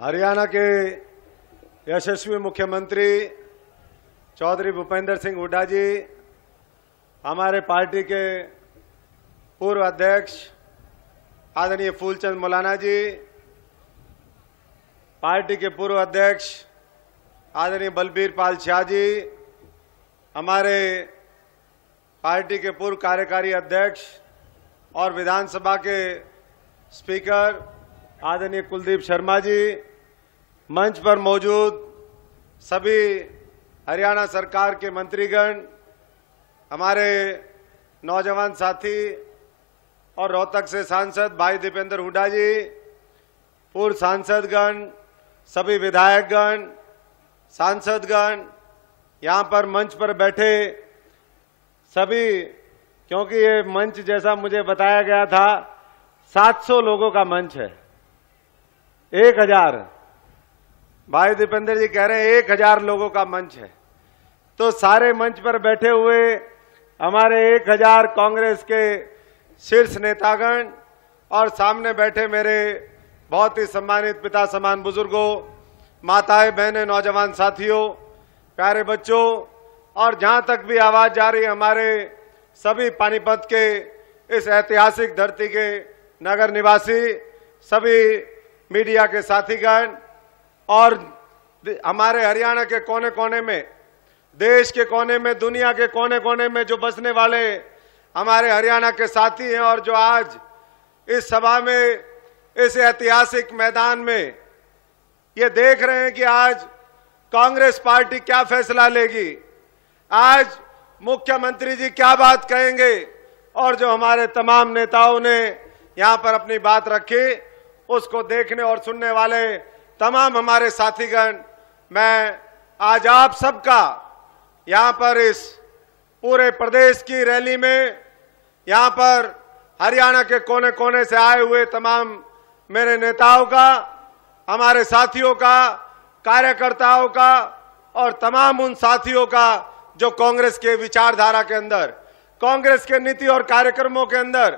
हरियाणा के यशस्वी मुख्यमंत्री चौधरी भूपेंद्र सिंह हुड्डा जी, हमारे पार्टी के पूर्व अध्यक्ष आदरणीय फूलचंद मौलाना जी, पार्टी के पूर्व अध्यक्ष आदरणीय बलबीर पाल शाह जी, हमारे पार्टी के पूर्व कार्यकारी अध्यक्ष और विधानसभा के स्पीकर आदरणीय कुलदीप शर्मा जी, मंच पर मौजूद सभी हरियाणा सरकार के मंत्रीगण, हमारे नौजवान साथी और रोहतक से सांसद भाई दीपेंद्र हुड्डा जी, पूर्व सांसदगण, सभी विधायकगण, सांसदगण, यहाँ पर मंच पर बैठे सभी, क्योंकि ये मंच जैसा मुझे बताया गया था 700 लोगों का मंच है। 1000 भाई दीपेंद्र जी कह रहे हैं 1000 लोगों का मंच है, तो सारे मंच पर बैठे हुए हमारे 1000 कांग्रेस के शीर्ष नेतागण और सामने बैठे मेरे बहुत ही सम्मानित पिता समान बुजुर्गों, माताएं, बहनें, नौजवान साथियों, प्यारे बच्चों, और जहां तक भी आवाज जा रही है हमारे सभी पानीपत के इस ऐतिहासिक धरती के नगर निवासी, सभी मीडिया के साथीगण और हमारे हरियाणा के कोने कोने में, देश के कोने में, दुनिया के कोने कोने में जो बसने वाले हमारे हरियाणा के साथी हैं और जो आज इस सभा में, इस ऐतिहासिक मैदान में ये देख रहे हैं कि आज कांग्रेस पार्टी क्या फैसला लेगी, आज मुख्यमंत्री जी क्या बात कहेंगे, और जो हमारे तमाम नेताओं ने यहां पर अपनी बात रखी, उसको देखने और सुनने वाले तमाम हमारे साथीगण, मैं आज आप सबका यहां पर इस पूरे प्रदेश की रैली में, यहां पर हरियाणा के कोने कोने से आए हुए तमाम मेरे नेताओं का, हमारे साथियों का, कार्यकर्ताओं का और तमाम उन साथियों का जो कांग्रेस के विचारधारा के अंदर, कांग्रेस के नीति और कार्यक्रमों के अंदर,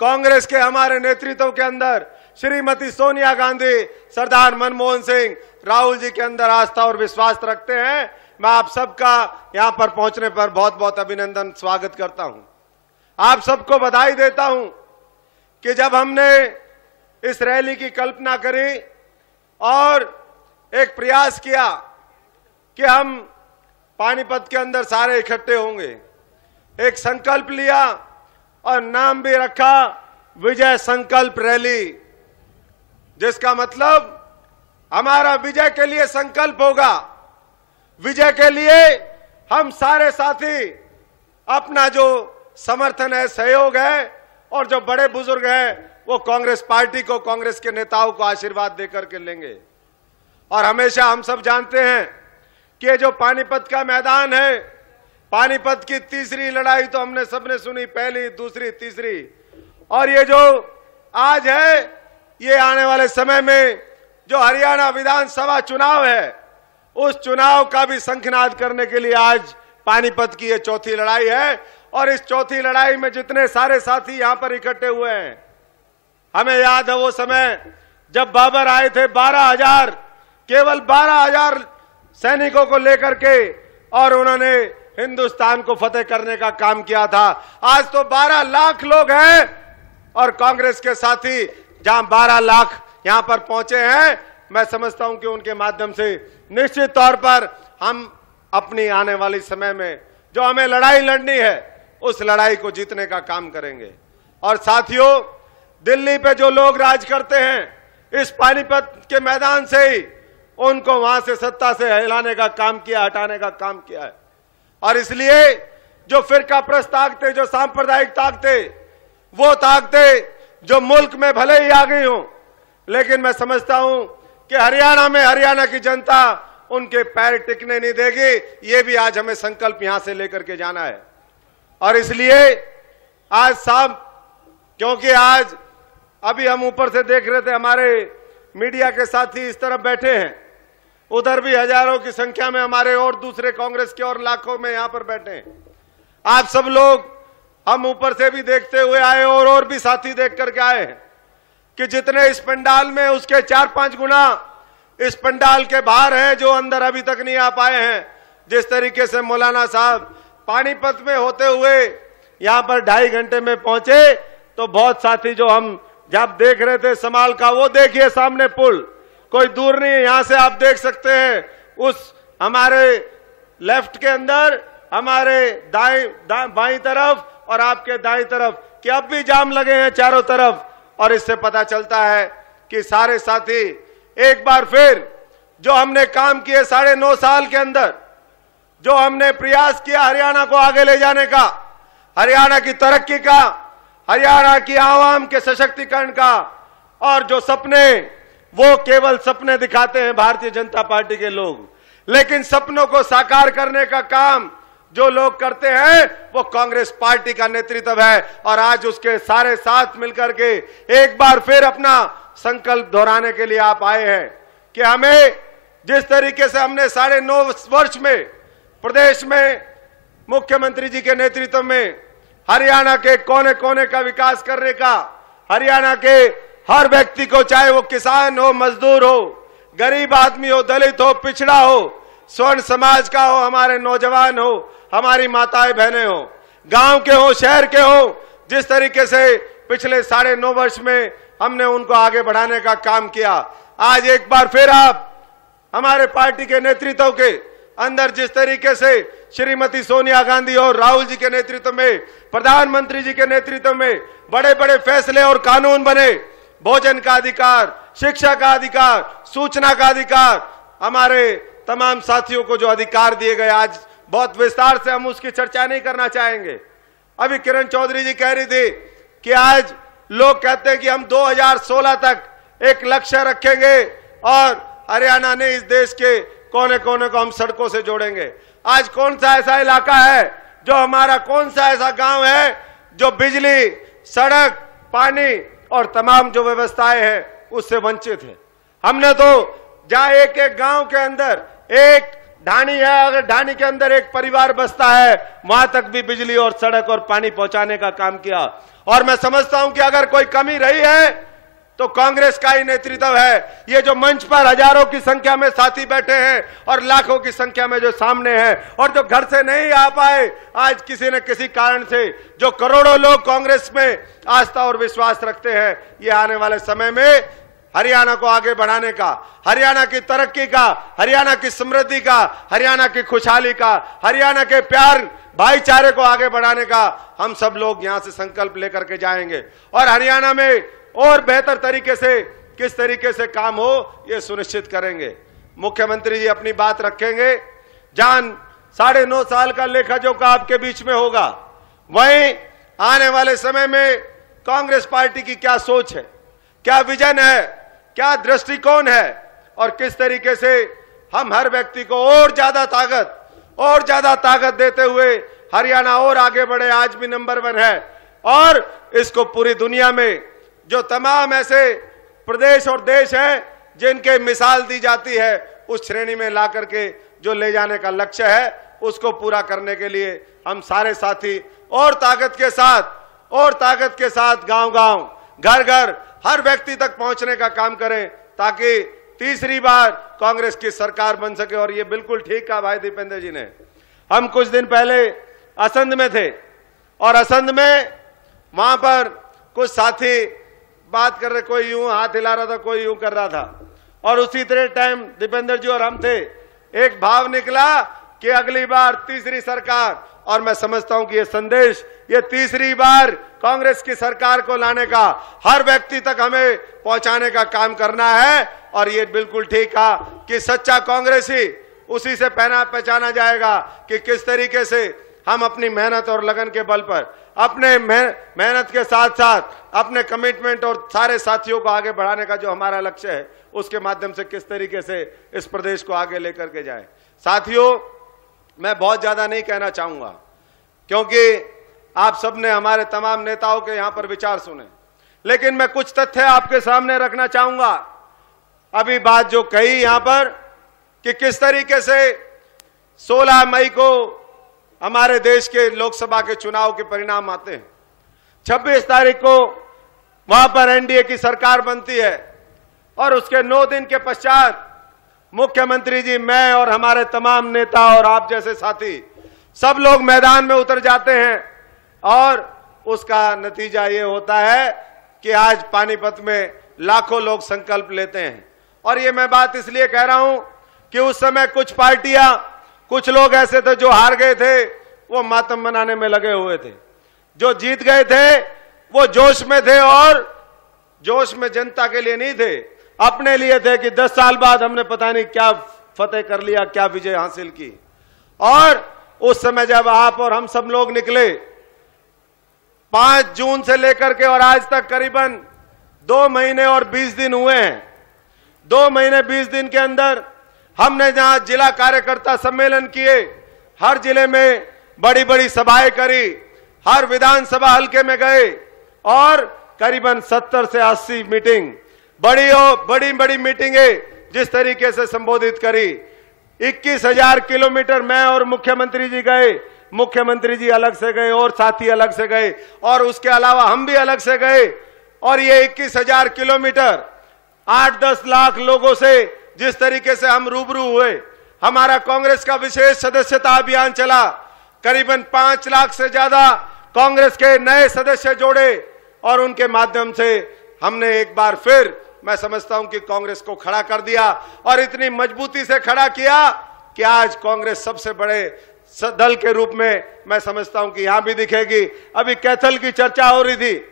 कांग्रेस के हमारे नेतृत्व के अंदर श्रीमती सोनिया गांधी, सरदार मनमोहन सिंह, राहुल जी के अंदर आस्था और विश्वास रखते हैं। मैं आप सबका यहां पर पहुंचने पर बहुत बहुत अभिनंदन, स्वागत करता हूं। आप सबको बधाई देता हूं कि जब हमने इस रैली की कल्पना करी और एक प्रयास किया कि हम पानीपत के अंदर सारे इकट्ठे होंगे, एक संकल्प लिया और नाम भी रखा विजय संकल्प रैली, जिसका मतलब हमारा विजय के लिए संकल्प होगा। विजय के लिए हम सारे साथी अपना जो समर्थन है, सहयोग है, और जो बड़े बुजुर्ग हैं वो कांग्रेस पार्टी को, कांग्रेस के नेताओं को आशीर्वाद देकर के लेंगे। और हमेशा हम सब जानते हैं कि जो पानीपत का मैदान है, पानीपत की तीसरी लड़ाई तो हमने सबने सुनी, पहली, दूसरी, तीसरी, और ये जो आज है, ये आने वाले समय में जो हरियाणा विधानसभा चुनाव है, उस चुनाव का भी शंखनाद करने के लिए आज पानीपत की ये चौथी लड़ाई है। और इस चौथी लड़ाई में जितने सारे साथी यहां पर इकट्ठे हुए हैं, हमें याद है वो समय जब बाबर आए थे, 12,000, केवल 12,000 सैनिकों को लेकर के, और उन्होंने हिंदुस्तान को फतेह करने का काम किया था। आज तो 12 लाख लोग हैं और कांग्रेस के साथी जहां 12 लाख यहां पर पहुंचे हैं, मैं समझता हूं कि उनके माध्यम से निश्चित तौर पर हम अपनी आने वाली समय में जो हमें लड़ाई लड़नी है, उस लड़ाई को जीतने का काम करेंगे। और साथियों, दिल्ली पे जो लोग राज करते हैं, इस पानीपत के मैदान से ही उनको वहां से सत्ता से हिलाने का काम किया, हटाने का काम किया है। और इसलिए जो फिरका प्रस्त ताकतें, जो सांप्रदायिक ताकतें, वो ताकतें जो मुल्क में भले ही आ गई हों, लेकिन मैं समझता हूं कि हरियाणा में हरियाणा की जनता उनके पैर टिकने नहीं देगी। ये भी आज हमें संकल्प यहां से लेकर के जाना है। और इसलिए आज साहब, क्योंकि आज अभी हम ऊपर से देख रहे थे, हमारे मीडिया के साथी इस तरफ बैठे हैं, उधर भी हजारों की संख्या में हमारे और दूसरे कांग्रेस के और लाखों में यहां पर बैठे हैं। आप सब लोग, हम ऊपर से भी देखते हुए आए और भी साथी देख करके आए हैं कि जितने इस पंडाल में उसके 4-5 गुना इस पंडाल के बाहर हैं, जो अंदर अभी तक नहीं आ पाए हैं। जिस तरीके से मौलाना साहब पानीपत में होते हुए यहां पर 2.5 घंटे में पहुंचे, तो बहुत साथी जो हम जब देख रहे थे समाल का, वो देखिए सामने पुल कोई दूर नहीं है, यहां से आप देख सकते हैं। उस हमारे लेफ्ट के अंदर, हमारे बाईं तरफ और आपके दाईं तरफ कि अब भी जाम लगे हैं चारों तरफ। और इससे पता चलता है कि सारे साथी एक बार फिर जो हमने काम किए 9.5 साल के अंदर, जो हमने प्रयास किया हरियाणा को आगे ले जाने का, हरियाणा की तरक्की का, हरियाणा की आवाम के सशक्तिकरण का, और जो सपने, वो केवल सपने दिखाते हैं भारतीय जनता पार्टी के लोग, लेकिन सपनों को साकार करने का काम जो लोग करते हैं वो कांग्रेस पार्टी का नेतृत्व है। और आज उसके सारे साथ मिलकर के एक बार फिर अपना संकल्प दोहराने के लिए आप आए हैं कि हमें जिस तरीके से हमने 9.5 वर्ष में प्रदेश में मुख्यमंत्री जी के नेतृत्व में हरियाणा के कोने कोने का विकास करने का, हरियाणा के हर व्यक्ति को, चाहे वो किसान हो, मजदूर हो, गरीब आदमी हो, दलित हो, पिछड़ा हो, स्वर्ण समाज का हो, हमारे नौजवान हो, हमारी माताएं बहनें हो, गांव के हो, शहर के हो, जिस तरीके से पिछले 9.5 वर्ष में हमने उनको आगे बढ़ाने का काम किया। आज एक बार फिर आप हमारे पार्टी के नेतृत्व के अंदर जिस तरीके से श्रीमती सोनिया गांधी और राहुल जी के नेतृत्व में, प्रधानमंत्री जी के नेतृत्व में बड़े बड़े फैसले और कानून बने, भोजन का अधिकार, शिक्षा का अधिकार, सूचना का अधिकार, हमारे तमाम साथियों को जो अधिकार दिए गए, आज बहुत विस्तार से हम उसकी चर्चा नहीं करना चाहेंगे। अभी किरण चौधरी जी कह रही थी कि आज लोग कहते हैं कि हम 2016 तक एक लक्ष्य रखेंगे और हरियाणा ने इस देश के कोने कोने को हम सड़कों से जोड़ेंगे। आज कौन सा ऐसा इलाका है जो हमारा, कौन सा ऐसा गांव है जो बिजली, सड़क, पानी और तमाम जो व्यवस्थाएं हैं उससे वंचित है? हमने तो जहां एक एक गांव के अंदर एक ढाणी है, अगर ढाणी के अंदर एक परिवार बसता है, वहां तक भी बिजली और सड़क और पानी पहुंचाने का काम किया। और मैं समझता हूं कि अगर कोई कमी रही है तो कांग्रेस का ही नेतृत्व है। ये जो मंच पर हजारों की संख्या में साथी बैठे हैं और लाखों की संख्या में जो सामने हैं और जो घर से नहीं आ पाए, आज किसी न किसी कारण से, जो करोड़ों लोग कांग्रेस में आस्था और विश्वास रखते हैं, ये आने वाले समय में हरियाणा को आगे बढ़ाने का, हरियाणा की तरक्की का, हरियाणा की समृद्धि का, हरियाणा की खुशहाली का, हरियाणा के प्यार भाईचारे को आगे बढ़ाने का हम सब लोग यहां से संकल्प लेकर के जाएंगे। और हरियाणा में और बेहतर तरीके से किस तरीके से काम हो, ये सुनिश्चित करेंगे। मुख्यमंत्री जी अपनी बात रखेंगे, जहां 9.5 साल का लेखा जोखा आपके बीच में होगा, वहीं आने वाले समय में कांग्रेस पार्टी की क्या सोच है, क्या विजन है, क्या दृष्टिकोण है, और किस तरीके से हम हर व्यक्ति को और ज्यादा ताकत देते हुए हरियाणा और आगे बढ़े। आज भी नंबर 1 है और इसको पूरी दुनिया में जो तमाम ऐसे प्रदेश और देश हैं जिनके मिसाल दी जाती है, उस श्रेणी में ला करके जो ले जाने का लक्ष्य है, उसको पूरा करने के लिए हम सारे साथी और ताकत के साथ गांव-गांव, घर-घर, हर व्यक्ति तक पहुंचने का काम करें, ताकि तीसरी बार कांग्रेस की सरकार बन सके। और ये बिल्कुल ठीक कहा भाई दीपेंद्र जी ने। हम कुछ दिन पहले असंध में थे और असंध में वहां पर कुछ साथी बात कर रहे, कोई यूं हाथ हिला रहा था, कोई यूं कर रहा था, और उसी तरह टाइम दीपेंद्र जी और हम थे। एक भाव निकला कि अगली बार तीसरी सरकार, और मैं समझता हूं कि ये संदेश, ये तीसरी बार कांग्रेस की सरकार को लाने का, हर व्यक्ति तक हमें पहुंचाने का काम करना है। और ये बिल्कुल ठीक कहा कि सच्चा कांग्रेसी उसी से पहचाना जाएगा कि किस तरीके से हम अपनी मेहनत और लगन के बल पर, अपने मेहनत के साथ साथ अपने कमिटमेंट और सारे साथियों को आगे बढ़ाने का जो हमारा लक्ष्य है, उसके माध्यम से किस तरीके से इस प्रदेश को आगे लेकर के जाए। साथियों, मैं बहुत ज्यादा नहीं कहना चाहूंगा क्योंकि आप सबने हमारे तमाम नेताओं के यहां पर विचार सुने, लेकिन मैं कुछ तथ्य आपके सामने रखना चाहूंगा। अभी बात जो कही यहां पर कि किस तरीके से 16 मई को हमारे देश के लोकसभा के चुनाव के परिणाम आते हैं, 26 तारीख को वहां पर एनडीए की सरकार बनती है और उसके 9 दिन के पश्चात मुख्यमंत्री जी, मैं और हमारे तमाम नेता और आप जैसे साथी सब लोग मैदान में उतर जाते हैं और उसका नतीजा ये होता है कि आज पानीपत में लाखों लोग संकल्प लेते हैं। और ये मैं बात इसलिए कह रहा हूं कि उस समय कुछ पार्टियां, कुछ लोग ऐसे थे जो हार गए थे, वो मातम मनाने में लगे हुए थे। जो जीत गए थे वो जोश में थे, और जोश में जनता के लिए नहीं थे, अपने लिए थे कि 10 साल बाद हमने पता नहीं क्या फतेह कर लिया, क्या विजय हासिल की। और उस समय जब आप और हम सब लोग निकले 5 जून से लेकर के और आज तक करीबन 2 महीने और 20 दिन हुए हैं। 2 महीने 20 दिन के अंदर हमने जहां जिला कार्यकर्ता सम्मेलन किए, हर जिले में बड़ी बड़ी सभाएं करी, हर विधानसभा हल्के में गए और करीबन 70 से 80 मीटिंग, बड़ी बड़ी मीटिंगें जिस तरीके से संबोधित करी। 21,000 किलोमीटर मैं और मुख्यमंत्री जी गए, मुख्यमंत्री जी अलग से गए और साथी अलग से गए, और उसके अलावा हम भी अलग से गए। और ये 21,000 किलोमीटर 8-10 लाख लोगों से जिस तरीके से हम रूबरू हुए, हमारा कांग्रेस का विशेष सदस्यता अभियान चला, करीबन 5 लाख से ज्यादा कांग्रेस के नए सदस्य जोड़े और उनके माध्यम से हमने एक बार फिर, मैं समझता हूं कि कांग्रेस को खड़ा कर दिया, और इतनी मजबूती से खड़ा किया कि आज कांग्रेस सबसे बड़े दल के रूप में मैं समझता हूं कि यहां भी दिखेगी। अभी कैथल की चर्चा हो रही थी,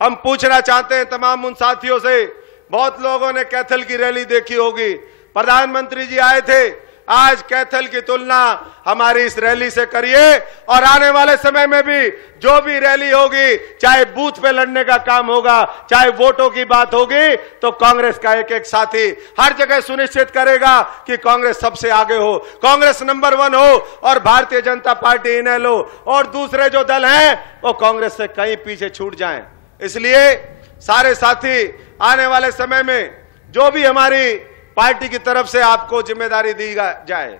हम पूछना चाहते हैं तमाम उन साथियों से, बहुत लोगों ने कैथल की रैली देखी होगी, प्रधानमंत्री जी आए थे, आज कैथल की तुलना हमारी इस रैली से करिए, और आने वाले समय में भी जो भी रैली होगी, चाहे बूथ पे लड़ने का काम होगा, चाहे वोटों की बात होगी, तो कांग्रेस का एक एक साथी हर जगह सुनिश्चित करेगा कि कांग्रेस सबसे आगे हो, कांग्रेस नंबर 1 हो, और भारतीय जनता पार्टी इनेलो और दूसरे जो दल हैं वो कांग्रेस से कहीं पीछे छूट जाएं। इसलिए सारे साथी आने वाले समय में जो भी हमारी पार्टी की तरफ से आपको जिम्मेदारी दी जाए,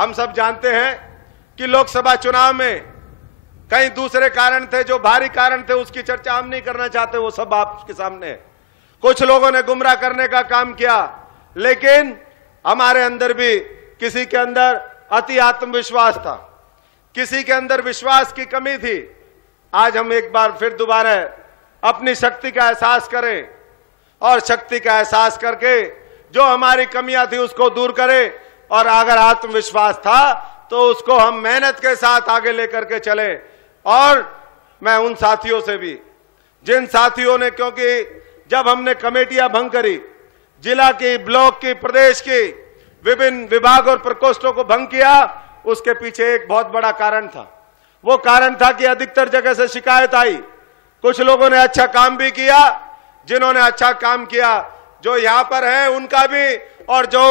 हम सब जानते हैं कि लोकसभा चुनाव में कई दूसरे कारण थे, जो भारी कारण थे उसकी चर्चा हम नहीं करना चाहते, वो सब आपके सामने है। कुछ लोगों ने गुमराह करने का काम किया, लेकिन हमारे अंदर भी किसी के अंदर अति आत्मविश्वास था, किसी के अंदर विश्वास की कमी थी। आज हम एक बार फिर दोबारा अपनी शक्ति का एहसास करें और शक्ति का एहसास करके जो हमारी कमियां थी उसको दूर करें, और अगर आत्मविश्वास था तो उसको हम मेहनत के साथ आगे लेकर के चले। और मैं उन साथियों से भी, जिन साथियों ने, क्योंकि जब हमने कमेटियां भंग करी, जिला की, ब्लॉक की, प्रदेश की विभिन्न विभाग और प्रकोष्ठों को भंग किया, उसके पीछे एक बहुत बड़ा कारण था। वो कारण था कि अधिकतर जगह से शिकायत आई। कुछ लोगों ने अच्छा काम भी किया, जिन्होंने अच्छा काम किया, जो यहां पर है उनका भी, और जो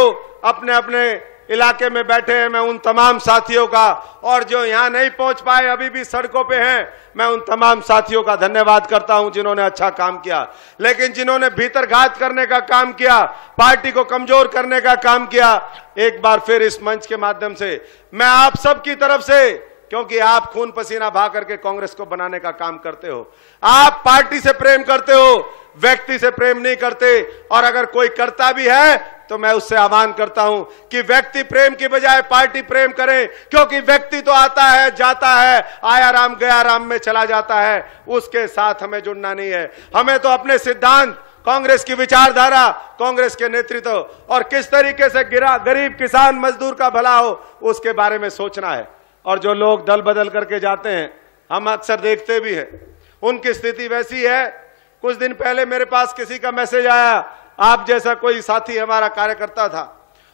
अपने अपने इलाके में बैठे हैं, मैं उन तमाम साथियों का, और जो यहां नहीं पहुंच पाए अभी भी सड़कों पे हैं, मैं उन तमाम साथियों का धन्यवाद करता हूं जिन्होंने अच्छा काम किया। लेकिन जिन्होंने भीतरघात करने का काम किया, पार्टी को कमजोर करने का काम किया, एक बार फिर इस मंच के माध्यम से मैं आप सबकी तरफ से, क्योंकि आप खून पसीना बहा करके कांग्रेस को बनाने का काम करते हो, आप पार्टी से प्रेम करते हो, व्यक्ति से प्रेम नहीं करते, और अगर कोई करता भी है तो मैं उससे आह्वान करता हूं कि व्यक्ति प्रेम की बजाय पार्टी प्रेम करें, क्योंकि व्यक्ति तो आता है, जाता है, आया राम गया राम में चला जाता है, उसके साथ हमें जुड़ना नहीं है। हमें तो अपने सिद्धांत, कांग्रेस की विचारधारा, कांग्रेस के नेतृत्व और किस तरीके से गरीब किसान मजदूर का भला हो, उसके बारे में सोचना है। और जो लोग दल बदल करके जाते हैं, हम अक्सर देखते भी हैं, उनकी स्थिति वैसी है। कुछ दिन पहले मेरे पास किसी का मैसेज आया, आप जैसा कोई साथी हमारा कार्यकर्ता था,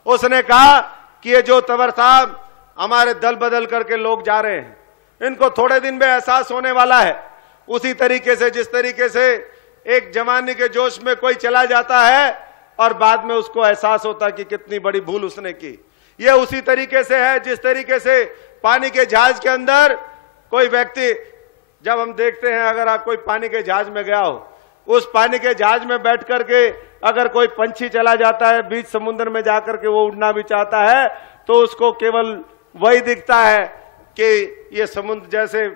उसने कहा कि ये जो तंवर साहब हमारे दल बदल करके लोग जा रहे हैं, इनको थोड़े दिन में एहसास होने वाला है, उसी तरीके से जिस तरीके से एक जवानी के जोश में कोई चला जाता है और बाद में उसको एहसास होता कि कितनी बड़ी भूल उसने की। ये उसी तरीके से है जिस तरीके से पानी के जहाज के अंदर कोई व्यक्ति, जब हम देखते हैं, अगर आप कोई पानी के जहाज में गया हो, उस पानी के जहाज में बैठ करके अगर कोई पंछी चला जाता है, बीच समुद्र में जाकर के वो उड़ना भी चाहता है, तो उसको केवल वही दिखता है कि ये समुद्र जैसे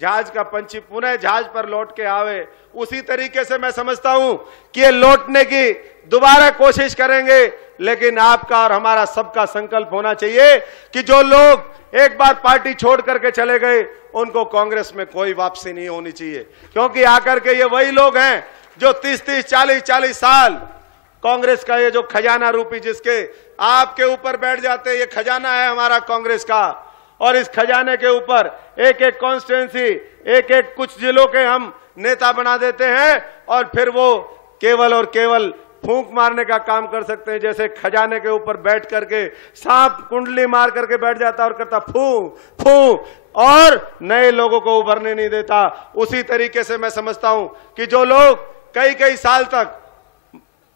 जहाज का पंछी पुनः जहाज पर लौट के आवे। उसी तरीके से मैं समझता हूं कि ये लौटने की दोबारा कोशिश करेंगे लेकिन आपका और हमारा सबका संकल्प होना चाहिए कि जो लोग एक बार पार्टी छोड़ करके चले गए उनको कांग्रेस में कोई वापसी नहीं होनी चाहिए, क्योंकि आकर के ये वही लोग हैं जो 30-30, 40-40 साल कांग्रेस का ये जो खजाना रूपी जिसके आपके ऊपर बैठ जाते हैं, ये खजाना है हमारा कांग्रेस का, और इस खजाने के ऊपर एक एक कॉन्स्टिट्यूंसी, एक एक कुछ जिलों के हम नेता बना देते हैं और फिर वो केवल और केवल फूंक मारने का काम कर सकते हैं। जैसे खजाने के ऊपर बैठ करके सांप कुंडली मार करके बैठ जाता और करता फू फू और नए लोगों को उभरने नहीं देता। उसी तरीके से मैं समझता हूं कि जो लोग कई साल तक,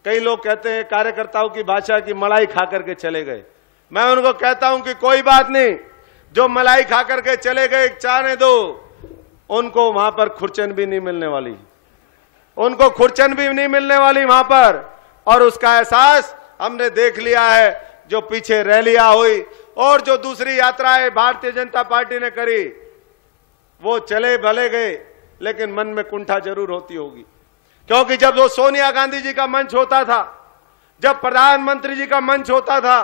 कई लोग कहते हैं कार्यकर्ताओं की भाषा की मलाई खा करके चले गए, मैं उनको कहता हूं कि कोई बात नहीं, जो मलाई खा करके चले गए चाहने दो, उनको वहां पर खुरचन भी नहीं मिलने वाली, उनको खुरचन भी नहीं मिलने वाली वहां पर। और उसका एहसास हमने देख लिया है, जो पीछे रैलियां हुई और जो दूसरी यात्राएं भारतीय जनता पार्टी ने करी, वो चले भले गए लेकिन मन में कुंठा जरूर होती होगी, क्योंकि जब वो सोनिया गांधी जी का मंच होता था, जब प्रधानमंत्री जी का मंच होता था,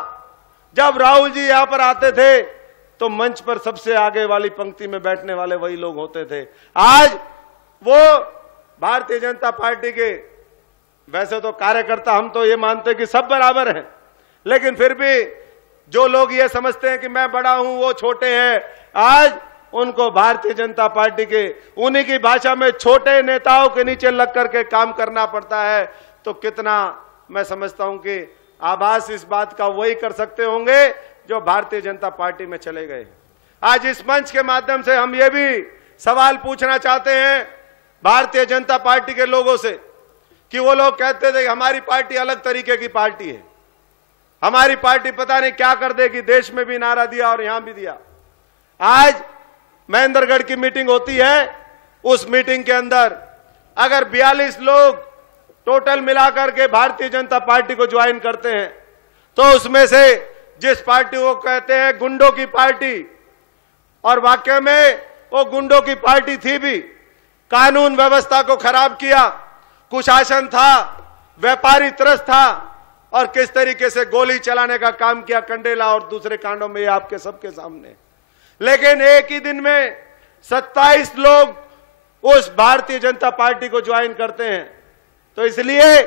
जब राहुल जी यहां पर आते थे, तो मंच पर सबसे आगे वाली पंक्ति में बैठने वाले वही लोग होते थे। आज वो भारतीय जनता पार्टी के, वैसे तो कार्यकर्ता हम तो ये मानते कि सब बराबर हैं, लेकिन फिर भी जो लोग ये समझते हैं कि मैं बड़ा हूं वो छोटे हैं, आज उनको भारतीय जनता पार्टी के उन्हीं की भाषा में छोटे नेताओं के नीचे लग करके काम करना पड़ता है। तो कितना मैं समझता हूं कि आभास इस बात का वही कर सकते होंगे जो भारतीय जनता पार्टी में चले गए। आज इस मंच के माध्यम से हम ये भी सवाल पूछना चाहते हैं भारतीय जनता पार्टी के लोगों से कि वो लोग कहते थे कि हमारी पार्टी अलग तरीके की पार्टी है, हमारी पार्टी पता नहीं क्या कर देगी, देश में भी नारा दिया और यहां भी दिया। आज महेंद्रगढ़ की मीटिंग होती है, उस मीटिंग के अंदर अगर 42 लोग टोटल मिलाकर के भारतीय जनता पार्टी को ज्वाइन करते हैं, तो उसमें से जिस पार्टी को कहते हैं गुंडों की पार्टी, और वाकई में वो गुंडों की पार्टी थी भी, कानून व्यवस्था को खराब किया, कुशासन था, व्यापारी त्रस्त था, और किस तरीके से गोली चलाने का काम किया कंडेला और दूसरे कांडों में, आपके सबके सामने। लेकिन एक ही दिन में 27 लोग उस भारतीय जनता पार्टी को ज्वाइन करते हैं। तो इसलिए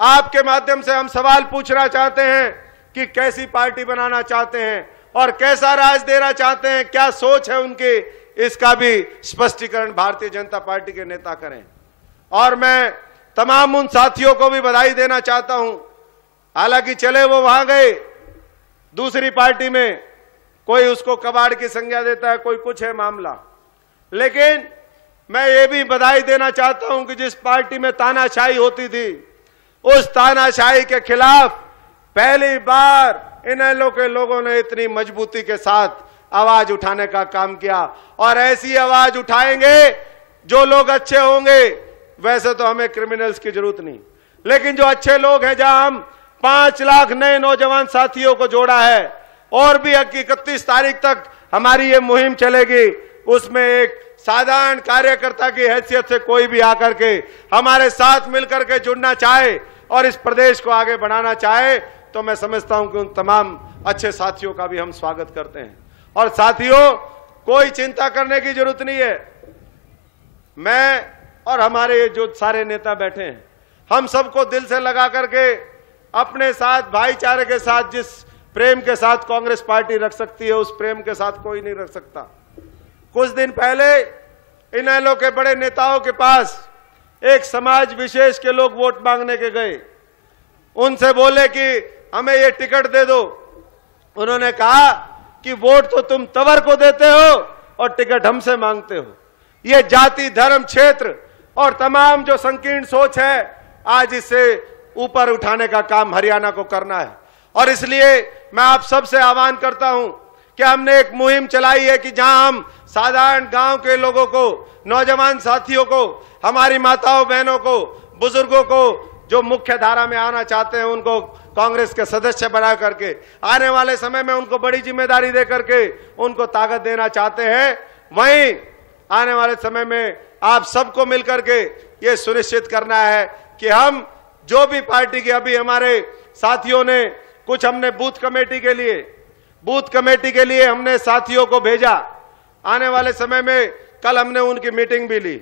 आपके माध्यम से हम सवाल पूछना चाहते हैं कि कैसी पार्टी बनाना चाहते हैं और कैसा राज देना चाहते हैं, क्या सोच है उनकी, इसका भी स्पष्टीकरण भारतीय जनता पार्टी के नेता करें। और मैं तमाम उन साथियों को भी बधाई देना चाहता हूं, हालांकि चले वो वहां गए दूसरी पार्टी में, कोई उसको कबाड़ की संज्ञा देता है, कोई कुछ है मामला, लेकिन मैं ये भी बधाई देना चाहता हूं कि जिस पार्टी में तानाशाही होती थी, उस तानाशाही के खिलाफ पहली बार इनेलो के लोगों ने इतनी मजबूती के साथ आवाज उठाने का काम किया। और ऐसी आवाज उठाएंगे जो लोग अच्छे होंगे। वैसे तो हमें क्रिमिनल्स की जरूरत नहीं, लेकिन जो अच्छे लोग हैं, जहां हम 5 लाख नए नौजवान साथियों को जोड़ा है और भी 31 तारीख तक हमारी ये मुहिम चलेगी, उसमें एक साधारण कार्यकर्ता की हैसियत से कोई भी आकर के हमारे साथ मिलकर के जुड़ना चाहे और इस प्रदेश को आगे बढ़ाना चाहे, तो मैं समझता हूं कि उन तमाम अच्छे साथियों का भी हम स्वागत करते हैं। और साथियों, कोई चिंता करने की जरूरत नहीं है। मैं और हमारे जो सारे नेता बैठे हैं, हम सबको दिल से लगा करके अपने साथ भाईचारे के साथ जिस प्रेम के साथ कांग्रेस पार्टी रख सकती है, उस प्रेम के साथ कोई नहीं रख सकता। कुछ दिन पहले इनेलो के बड़े नेताओं के पास एक समाज विशेष के लोग वोट मांगने के गए, उनसे बोले कि हमें ये टिकट दे दो। उन्होंने कहा कि वोट तो तुम तंवर को देते हो और टिकट हमसे मांगते हो। ये जाति, धर्म, क्षेत्र और तमाम जो संकीर्ण सोच है, आज इससे ऊपर उठाने का काम हरियाणा को करना है। और इसलिए मैं आप सबसे आह्वान करता हूं कि हमने एक मुहिम चलाई है कि जहां हम साधारण गांव के लोगों को, नौजवान साथियों को, हमारी माताओं बहनों को, बुजुर्गों को जो मुख्य धारा में आना चाहते हैं, उनको कांग्रेस के सदस्य बना करके आने वाले समय में उनको बड़ी जिम्मेदारी दे करके उनको ताकत देना चाहते हैं। वहीं आने वाले समय में आप सबको मिलकर के ये सुनिश्चित करना है कि हम जो भी पार्टी के, अभी हमारे साथियों ने कुछ हमने बूथ कमेटी के लिए हमने साथियों को भेजा। आने वाले समय में कल हमने उनकी मीटिंग भी ली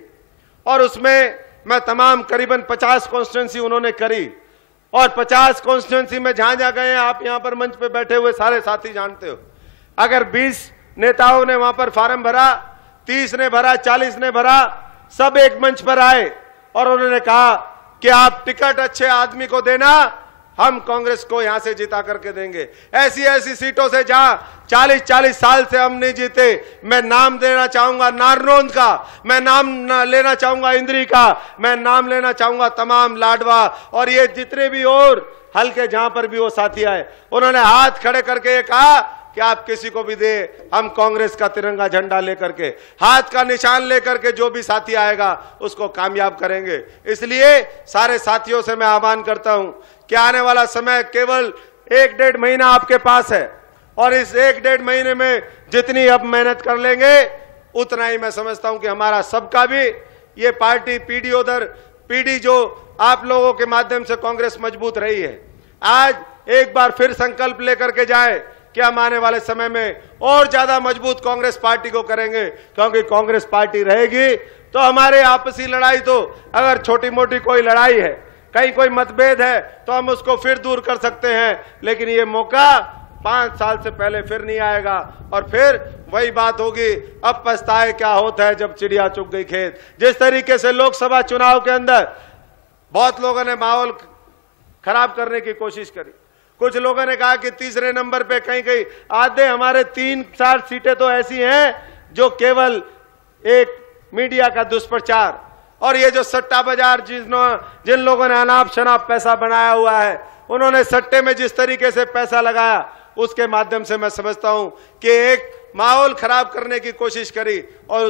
और उसमें मैं तमाम करीबन 50 कॉन्स्टिट्यूंसी उन्होंने करी और 50 कॉन्स्टिट्यूंसी में जहां गए हैं, आप यहां पर मंच पे बैठे हुए सारे साथी जानते हो, अगर 20 नेताओं ने वहां पर फार्म भरा, 30 ने भरा, 40 ने भरा, सब एक मंच पर आए और उन्होंने कहा कि आप टिकट अच्छे आदमी को देना, हम कांग्रेस को यहां से जिता करके देंगे। ऐसी ऐसी सीटों से जहां 40-40 साल से हम नहीं जीते। मैं नाम देना चाहूंगा नारनौंद का, मैं नाम लेना चाहूंगा इंद्री का, मैं नाम लेना चाहूंगा तमाम लाडवा और ये जितने भी और हल्के जहां पर भी वो साथी आए, उन्होंने हाथ खड़े करके ये कहा कि आप किसी को भी दे, हम कांग्रेस का तिरंगा झंडा लेकर के, हाथ का निशान लेकर के जो भी साथी आएगा उसको कामयाब करेंगे। इसलिए सारे साथियों से मैं आह्वान करता हूं कि आने वाला समय केवल 1-1.5 महीना आपके पास है और इस 1-1.5 महीने में जितनी अब मेहनत कर लेंगे उतना ही मैं समझता हूं कि हमारा सबका भी ये पार्टी पीढ़ी जो आप लोगों के माध्यम से कांग्रेस मजबूत रही है, आज एक बार फिर संकल्प लेकर के जाए कि हम आने वाले समय में और ज्यादा मजबूत कांग्रेस पार्टी को करेंगे, क्योंकि कांग्रेस पार्टी रहेगी तो हमारे आपसी लड़ाई, तो अगर छोटी मोटी कोई लड़ाई है, कहीं कोई मतभेद है तो हम उसको फिर दूर कर सकते हैं, लेकिन ये मौका 5 साल से पहले फिर नहीं आएगा और फिर वही बात होगी, अब पछताए क्या होता है जब चिड़िया चुग गई खेत। जिस तरीके से लोकसभा चुनाव के अंदर बहुत लोगों ने माहौल खराब करने की कोशिश करी, कुछ लोगों ने कहा कि तीसरे नंबर पे कहीं आधे हमारे 3-4 सीटें तो ऐसी हैं जो केवल एक मीडिया का दुष्प्रचार और ये जो सट्टा बाजार जिन लोगों ने अनाप शनाप पैसा बनाया हुआ है, उन्होंने सट्टे में जिस तरीके से पैसा लगाया उसके माध्यम से मैं समझता हूं कि एक माहौल खराब करने की कोशिश करी और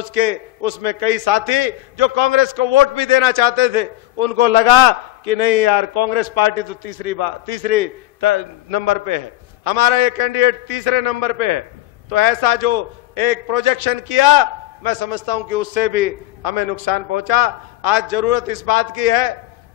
उसमें कई साथी जो कांग्रेस को वोट भी देना चाहते थे, उनको लगा कि नहीं यार कांग्रेस पार्टी तो तीसरी नंबर पे है, हमारा एक कैंडिडेट तीसरे नंबर पे है, तो ऐसा जो एक प्रोजेक्शन किया मैं समझता हूं कि उससे भी हमें नुकसान पहुंचा। आज जरूरत इस बात की है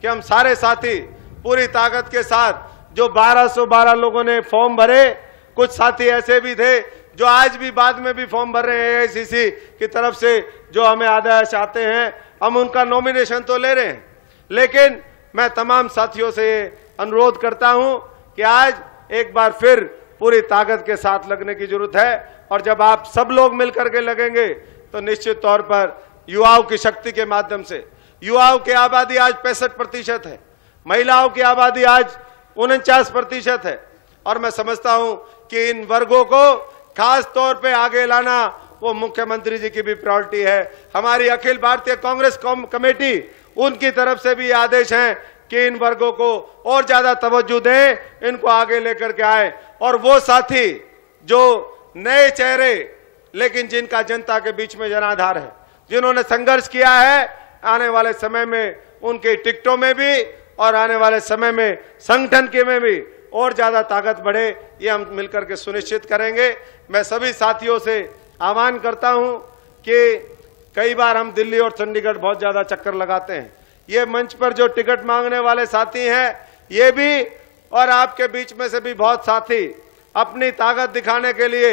कि हम सारे साथी पूरी ताकत के साथ, जो 1212 लोगों ने फॉर्म भरे, कुछ साथी ऐसे भी थे जो आज भी बाद में भी फॉर्म भर रहे हैं एआईसीसी की तरफ से, जो हमें आदेश आते हैं, हम उनका नॉमिनेशन तो ले रहे हैं, लेकिन मैं तमाम साथियों से अनुरोध करता हूं कि आज एक बार फिर पूरी ताकत के साथ लगने की जरूरत है और जब आप सब लोग मिलकर के लगेंगे तो निश्चित तौर पर युवाओं की शक्ति के माध्यम से, युवाओं की आबादी आज 65% है, महिलाओं की आबादी आज 49% है और मैं समझता हूं कि इन वर्गों को खास तौर पे आगे लाना वो मुख्यमंत्री जी की भी प्रायोरिटी है। हमारी अखिल भारतीय कांग्रेस कमेटी, उनकी तरफ से भी आदेश हैं कि इन वर्गों को और ज्यादा तवज्जो दें, इनको आगे लेकर के आए और वो साथी जो नए चेहरे लेकिन जिनका जनता के बीच में जनाधार है, जिन्होंने संघर्ष किया है, आने वाले समय में उनकी टिकटों में भी और आने वाले समय में संगठन के में भी और ज्यादा ताकत बढ़े, ये हम मिलकर के सुनिश्चित करेंगे। मैं सभी साथियों से आह्वान करता हूं कि कई बार हम दिल्ली और चंडीगढ़ बहुत ज्यादा चक्कर लगाते हैं, ये मंच पर जो टिकट मांगने वाले साथी हैं, ये भी और आपके बीच में से भी बहुत साथी अपनी ताकत दिखाने के लिए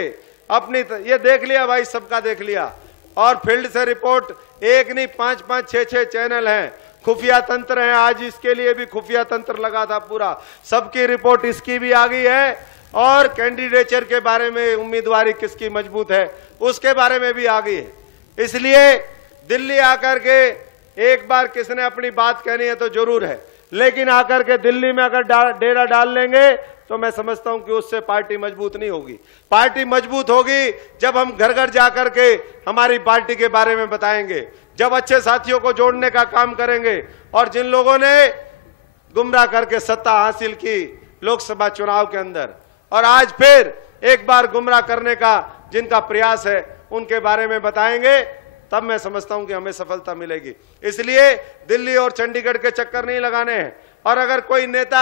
ये देख लिया भाई, सबका देख लिया और फील्ड से रिपोर्ट एक नहीं 5-5, 6-6 चैनल हैं, खुफिया तंत्र है, आज इसके लिए भी खुफिया तंत्र लगा था पूरा, सबकी रिपोर्ट इसकी भी आ गई है और कैंडिडेचर के बारे में उम्मीदवारी किसकी मजबूत है उसके बारे में भी आ गई है। इसलिए दिल्ली आकर के एक बार किसने अपनी बात कहनी है तो जरूर है, लेकिन आकर के दिल्ली में अगर डेरा डाल लेंगे तो मैं समझता हूं कि उससे पार्टी मजबूत नहीं होगी। पार्टी मजबूत होगी जब हम घर घर जाकर के हमारी पार्टी के बारे में बताएंगे, जब अच्छे साथियों को जोड़ने का काम करेंगे और जिन लोगों ने गुमराह करके सत्ता हासिल की लोकसभा चुनाव के अंदर और आज फिर एक बार गुमराह करने का जिनका प्रयास है उनके बारे में बताएंगे, तब मैं समझता हूं कि हमें सफलता मिलेगी। इसलिए दिल्ली और चंडीगढ़ के चक्कर नहीं लगाने हैं और अगर कोई नेता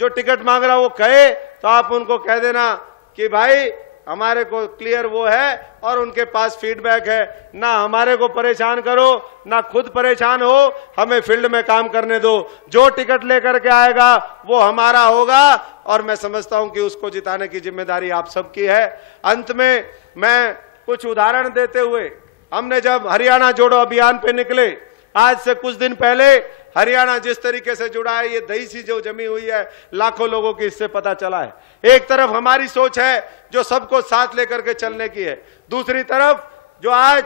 जो टिकट मांग रहा वो कहे तो आप उनको कह देना कि भाई हमारे को क्लियर वो है और उनके पास फीडबैक है, ना हमारे को परेशान करो ना खुद परेशान हो, हमें फील्ड में काम करने दो, जो टिकट लेकर के आएगा वो हमारा होगा और मैं समझता हूं कि उसको जिताने की जिम्मेदारी आप सबकी है। अंत में मैं कुछ उदाहरण देते हुए, हमने जब हरियाणा जोड़ो अभियान पे निकले, आज से कुछ दिन पहले हरियाणा जिस तरीके से जुड़ा है, ये दही सी जो जमी हुई है, लाखों लोगों की इससे पता चला है। एक तरफ हमारी सोच है जो सबको साथ लेकर के चलने की है, दूसरी तरफ जो आज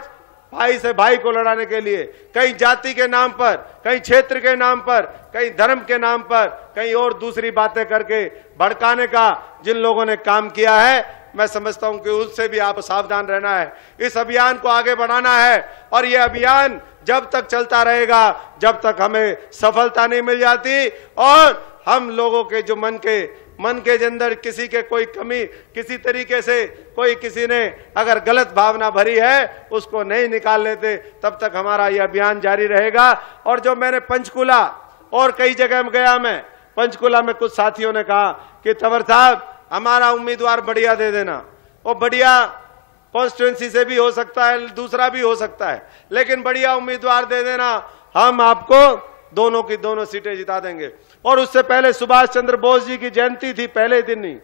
भाई से भाई को लड़ाने के लिए कहीं जाति के नाम पर, कहीं क्षेत्र के नाम पर, कहीं धर्म के नाम पर, कहीं और दूसरी बातें करके भड़काने का जिन लोगों ने काम किया है, मैं समझता हूं कि उससे भी आप सावधान रहना है। इस अभियान को आगे बढ़ाना है और यह अभियान जब तक चलता रहेगा जब तक हमें सफलता नहीं मिल जाती और हम लोगों के जो मन के अंदर किसी के कोई कमी, किसी तरीके से कोई किसी ने अगर गलत भावना भरी है उसको नहीं निकाल लेते, तब तक हमारा यह अभियान जारी रहेगा। और जो मैंने पंचकुला और कई जगह में गया, मैं पंचकुला में कुछ साथियों ने कहा कि तंवर साहब हमारा उम्मीदवार बढ़िया दे देना, वो बढ़िया कॉन्स्टिट्यूएंसी से भी हो सकता है, दूसरा भी हो सकता है, लेकिन बढ़िया उम्मीदवार दे देना, हम आपको दोनों की दोनों सीटें जिता देंगे। और उससे पहले सुभाष चंद्र बोस जी की जयंती थी, पहले दिन ही,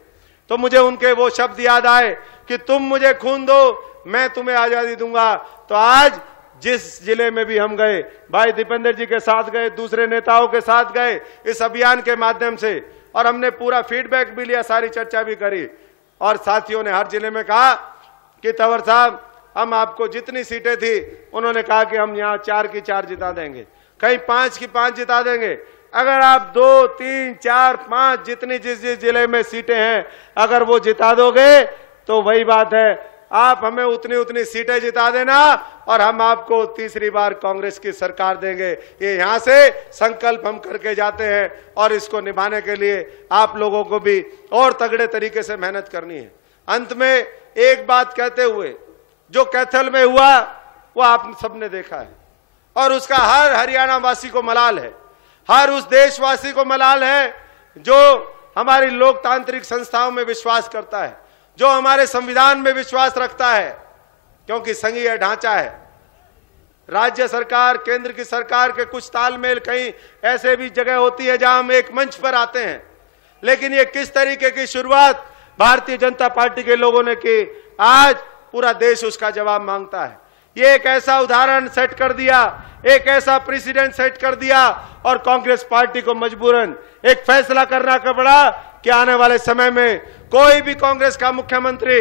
तो मुझे उनके वो शब्द याद आए कि तुम मुझे खून दो मैं तुम्हें आजादी दूंगा। तो आज जिस जिले में भी हम गए, भाई दीपेंद्र जी के साथ गए, दूसरे नेताओं के साथ गए इस अभियान के माध्यम से, और हमने पूरा फीडबैक भी लिया, सारी चर्चा भी करी, और साथियों ने हर जिले में कहा कि तंवर साहब हम आपको जितनी सीटें थी, उन्होंने कहा कि हम यहाँ 4 की 4 जिता देंगे, कहीं 5 की 5 जिता देंगे। अगर आप 2, 3, 4, 5 जितनी जिस जिले में सीटें हैं अगर वो जिता दोगे तो वही बात है, आप हमें उतनी सीटें जिता देना और हम आपको तीसरी बार कांग्रेस की सरकार देंगे। ये यहाँ से संकल्प हम करके जाते हैं और इसको निभाने के लिए आप लोगों को भी और तगड़े तरीके से मेहनत करनी है। अंत में एक बात कहते हुए, जो कैथल में हुआ वो आप सबने देखा है और उसका हर हरियाणा वासी को मलाल है, हर उस देशवासी को मलाल है जो हमारी लोकतांत्रिक संस्थाओं में विश्वास करता है, जो हमारे संविधान में विश्वास रखता है, क्योंकि संघीय ढांचा है। राज्य सरकार, केंद्र की सरकार के कुछ तालमेल कहीं ऐसे भी जगह होती है जहां हम एक मंच पर आते हैं, लेकिन ये किस तरीके की शुरुआत भारतीय जनता पार्टी के लोगों ने की, आज पूरा देश उसका जवाब मांगता है। ये एक ऐसा उदाहरण सेट कर दिया, एक ऐसा प्रेसिडेंट सेट कर दिया और कांग्रेस पार्टी को मजबूरन एक फैसला करना पड़ा कि आने वाले समय में कोई भी कांग्रेस का मुख्यमंत्री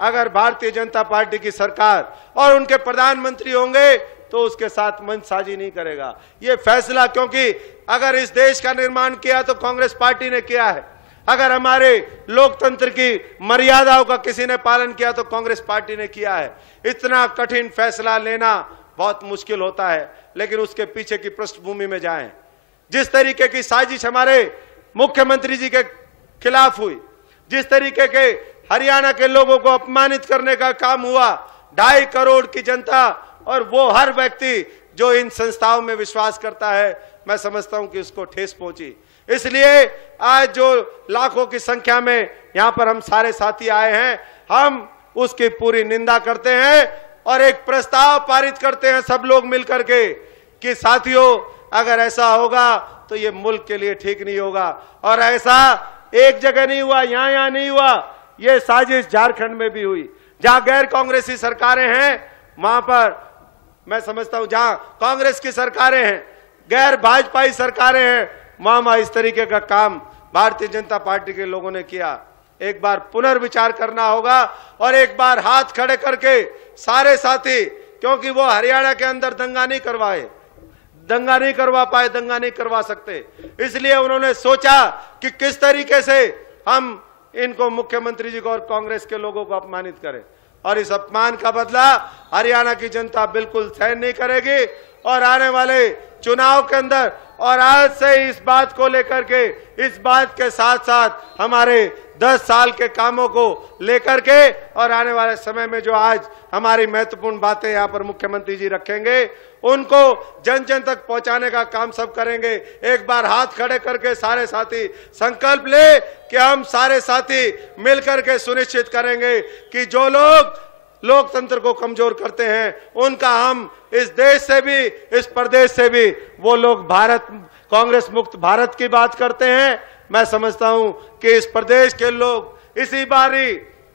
अगर भारतीय जनता पार्टी की सरकार और उनके प्रधानमंत्री होंगे तो उसके साथ मंचसाजी नहीं करेगा। ये फैसला, क्योंकि अगर इस देश का निर्माण किया तो कांग्रेस पार्टी ने किया है, अगर हमारे लोकतंत्र की मर्यादाओं का किसी ने पालन किया तो कांग्रेस पार्टी ने किया है। इतना कठिन फैसला लेना बहुत मुश्किल होता है, लेकिन उसके पीछे की पृष्ठभूमि में जाएं। जिस तरीके की साजिश हमारे मुख्यमंत्री जी के खिलाफ हुई, जिस तरीके के हरियाणा के लोगों को अपमानित करने का काम हुआ, 2.5 करोड़ की जनता और वो हर व्यक्ति जो इन संस्थाओं में विश्वास करता है, मैं समझता हूं कि उसको ठेस पहुंची। इसलिए आज जो लाखों की संख्या में यहां पर हम सारे साथी आए हैं, हम उसकी पूरी निंदा करते हैं और एक प्रस्ताव पारित करते हैं सब लोग मिलकर के कि साथियों अगर ऐसा होगा तो ये मुल्क के लिए ठीक नहीं होगा। और ऐसा एक जगह नहीं हुआ, यहां नहीं हुआ, ये साजिश झारखंड में भी हुई। जहां गैर कांग्रेसी सरकारें हैं वहां पर मैं समझता हूं, जहां कांग्रेस की सरकारें हैं, गैर भाजपाई सरकारें हैं, वहां इस तरीके का काम भारतीय जनता पार्टी के लोगों ने किया। एक बार पुनर्विचार करना होगा और एक बार हाथ खड़े करके सारे साथी, क्योंकि वो हरियाणा के अंदर दंगा नहीं करवा पाए, दंगा नहीं करवा सकते, इसलिए उन्होंने सोचा कि किस तरीके से हम इनको, मुख्यमंत्री जी को और कांग्रेस के लोगों को अपमानित करें, और इस अपमान का बदला हरियाणा की जनता बिल्कुल सहन नहीं करेगी। और आने वाले चुनाव के अंदर, और आज से इस बात को लेकर के, इस बात के साथ साथ हमारे 10 साल के कामों को लेकर के और आने वाले समय में जो आज हमारी महत्वपूर्ण बातें यहाँ पर मुख्यमंत्री जी रखेंगे, उनको जन जन तक पहुंचाने का काम सब करेंगे। एक बार हाथ खड़े करके सारे साथी संकल्प ले कि हम सारे साथी मिलकर के सुनिश्चित करेंगे कि जो लोग लोकतंत्र को कमजोर करते हैं उनका हम इस देश से भी, इस प्रदेश से भी, वो लोग भारत, कांग्रेस मुक्त भारत की बात करते हैं, मैं समझता हूं कि इस प्रदेश के लोग इसी बारी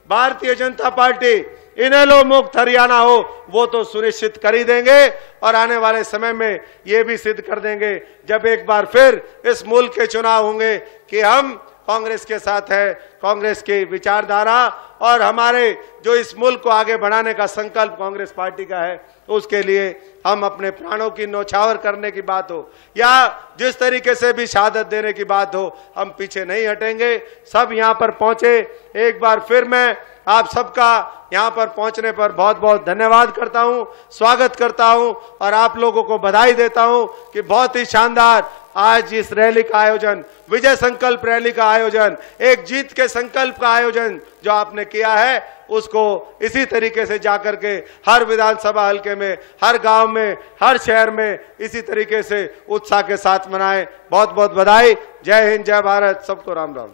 भारतीय जनता पार्टी इनेलो मुक्त हरियाणा हो वो तो सुनिश्चित कर ही देंगे और आने वाले समय में ये भी सिद्ध कर देंगे जब एक बार फिर इस मुल्क के चुनाव होंगे कि हम कांग्रेस के साथ है, कांग्रेस की विचारधारा और हमारे जो इस मुल्क को आगे बढ़ाने का संकल्प कांग्रेस पार्टी का है, उसके लिए हम अपने प्राणों की न्यौछावर करने की बात हो या जिस तरीके से भी शहादत देने की बात हो, हम पीछे नहीं हटेंगे। सब यहां पर पहुंचे, एक बार फिर मैं आप सबका यहां पर पहुंचने पर बहुत बहुत धन्यवाद करता हूं, स्वागत करता हूं और आप लोगों को बधाई देता हूं कि बहुत ही शानदार आज इस रैली का आयोजन, विजय संकल्प रैली का आयोजन, एक जीत के संकल्प का आयोजन जो आपने किया है, उसको इसी तरीके से जाकर के हर विधानसभा हलके में, हर गांव में, हर शहर में इसी तरीके से उत्साह के साथ मनाएं। बहुत बहुत बधाई। जय हिंद, जय भारत, सबको राम राम।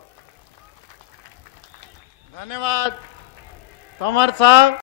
धन्यवाद तोमर साहब।